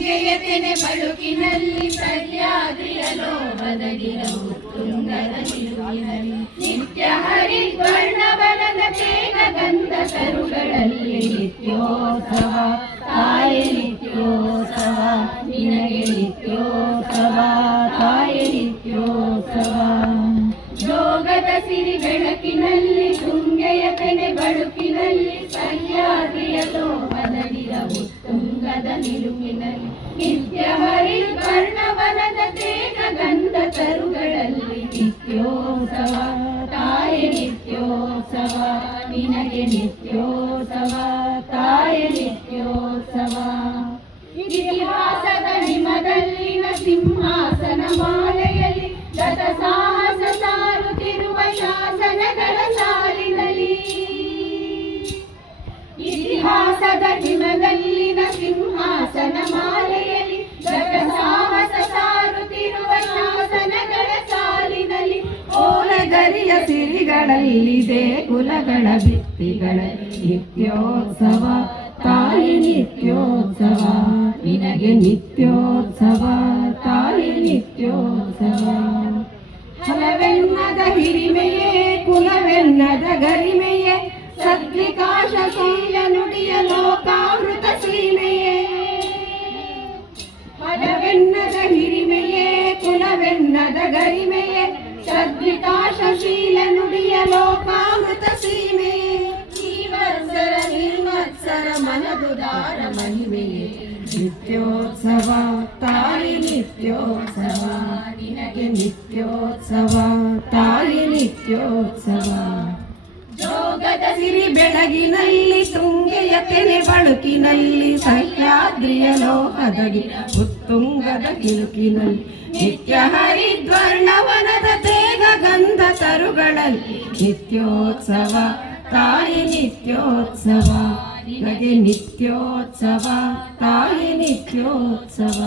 ಜಯತೆನೆ ಬಳುಕಿನಲ್ಲಿ ಸಹ್ಯಾದ್ರಿಯ ಲೋಹದ ಗಿರವು ತುಂಗದ ನಿಲುವಿನಲ್ಲಿ ನಿತ್ಯ ಹರಿದ್ವರ್ಣವನದ ತೇಗ ಗಂಧ ತರುಗಳಲ್ಲಿ ನಿತ್ಯೋತ್ಸವ ತಾಯಿ ನಿತ್ಯೋತ್ಸವ ನಿನಗೆ ನಿತ್ಯೋತ್ಸವ ತಾಯಿ ನಿತ್ಯೋತ್ಸವ ಯೋಗದ ಸಿರಿ ಬೆಳಕಿನಲ್ಲಿ ತುಂಗೆಯ ತೆನೆ ಬಳುಕಿನಲ್ಲಿ ಸಹ್ಯಾದ್ರಿಯ ಲೋಹದ ಗಿರವು ತುಂಗದ ನಿಲುವಿನಲ್ಲಿ ನಿತ್ಯ ಹರಿದ್ವರ್ಣವನದ ತೇಗ ಗಂಧ ತರುಗಳಲ್ಲಿ ನಿತ್ಯೋತ್ಸವ ತಾಯಿ ನಿತ್ಯೋತ್ಸವ ನಿನಗೆ ನಿತ್ಯೋತ್ಸವ ತಾಯಿ ನಿತ್ಯೋತ್ಸವ ಇತಿಹಾಸದ ಹಿಮದಲ್ಲಿನ ಸಿಂಹಾಸನ ಮಾಲೆಯಲ್ಲಿ ಗತ ಸಾಹಸ ಸಾರುತ್ತಿರುವ ಶಾಸನಗಳ ಸಾಲಿನಲ್ಲಿ ಇತಿಹಾಸದ ಹಿಮದಲ್ಲಿನ ಸಿಂಹಾಸನ ಮಾಲೆಯಲ್ಲಿ ಗತ ಸಾಹಸ ಸಾರುತ್ತಿರುವ ಶಾಸನಗಳ ಸಾಲಿನಲ್ಲಿ ಓಲಗರಿಯ ಸಿರಿಗಳಲ್ಲಿದೆ ಕುಲಗಳ ಭಿತ್ತಿಗಳ ನಿತ್ಯೋತ್ಸವ ತಾಯಿ ನಿತ್ಯೋತ್ಸವ ನಿನಗೆ ನಿತ್ಯೋತ್ಸವ ತಾಯಿ ನಿತ್ಯೋತ್ಸವ ಫಲವೆನ್ನದ ಹಿರಿಮೆಯೇ ಕುಲವೆನ್ನದ ಗರಿಮೆಯೇ ಸದ್ವಿಕಾಶ ಶೀಲ ನುಡಿಯ ಲೋಕಾಮೃತ ಸೀಮೆಯೇ ಫಲವೆನ್ನದ ಹಿರಿಮೆಯೇ ಕುಲವೆನ್ನದ ಗರಿಮೆಯೇ ಸದ್ವಿಕಾಶ ಶೀಲ ನುಡಿಯ ಲೋಕಾಮೃತ ಸೀಮೆಯೇ ಜೀವತ್ಸರ ನಿರ್ಮತ್ಸರ ಮನದುದಾರ ಮಹಿಮೆಯೇ ನಿತ್ಯೋತ್ಸವ ತಾಯಿ ನಿತ್ಯೋತ್ಸವ ನಿನಗೆ ನಿತ್ಯೋತ್ಸವ ತಾಯಿ ನಿತ್ಯೋತ್ಸವ ಯೋಗದ ಸಿರಿ ಬೆಳಗಿನಲ್ಲಿ ತುಂಗೆಯ ತೆನೆ ಬಳುಕಿನಲ್ಲಿ ಸಹ್ಯಾದ್ರಿಯ ಲೋಹದಗಿ ಉತ್ತುಂಗದ ಕಿರುಕಿನಲ್ಲಿ ನಿತ್ಯ ಹರಿದ್ವರ್ಣವನದ ತೇಗ ಗಂಧ ತರುಗಳಲ್ಲಿ ನಿತ್ಯೋತ್ಸವ ತಾಯಿ ನಿತ್ಯೋತ್ಸವ ನಿನಗೆ ನಿತ್ಯೋತ್ಸವ ತಾಯಿ ನಿತ್ಯೋತ್ಸವ